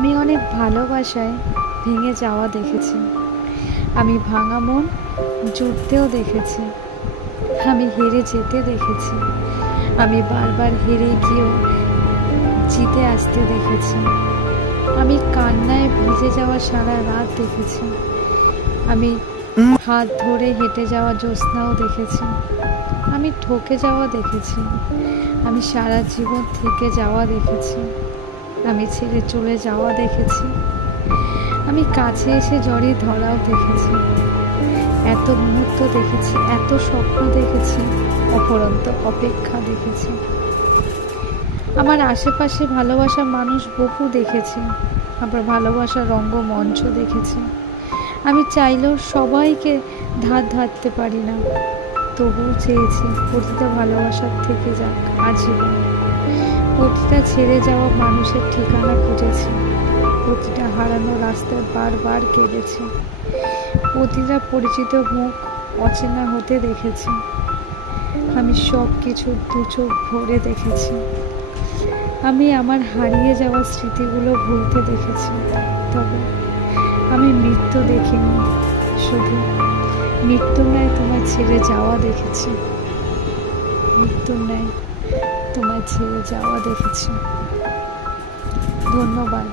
আমি অনেক ভালোবাসায় ভেঙে যাওয়া দেখেছি। আমি ভাঙা মন জুড়তেও দেখেছি। আমি হেরে যেতে দেখেছি। আমি বারবার হেরে গিয়েও জিতে আসতে দেখেছি। আমি কান্নায় ভিজে যাওয়া সারা রাত দেখেছি। আমি হাত ধরে হেঁটে যাওয়া জ্যোৎস্নাও দেখেছি। আমি ঠকে যাওয়া দেখেছি। আমি সারা জীবন থেকে যাওয়া দেখেছি। আমি ছেড়ে চলে যাওয়া দেখেছি। আমি কাছে এসে জড়িয়ে ধরাও দেখেছি। এত মুহূর্ত দেখেছি, এত স্বপ্ন দেখেছি, অপরন্ত অপেক্ষা দেখেছি। আমার আশেপাশে ভালোবাসার মানুষ বহু দেখেছি। আবার ভালোবাসার রঙ্গমঞ্চ দেখেছি। আমি চাইলেও সবাইকে ধারতে পারি না, তবুও চেয়েছি প্রতিটা ভালোবাসার থেকে যাক আজীবন। প্রতিটা ছেড়ে যাওয়া মানুষের ঠিকানা খুঁজেছি। প্রতিটা হারানো রাস্তায় বারবার কেঁদেছি। প্রতিটা পরিচিত মুখ অচেনা হতে দেখেছি। আমি সব কিছু দু চোখ ভরে দেখেছি। আমি আমার হারিয়ে যাওয়া স্মৃতিগুলো ভুলতে দেখেছি। তবে আমি মৃত্যু দেখিনি, শুধু মৃত্যুর ন্যায় তোমায় ছেড়ে যাওয়া দেখেছি। মৃত্যুর ন্যায় তোমায় ছেড়ে যাওয়া দেখেছি। ধন্যবাদ।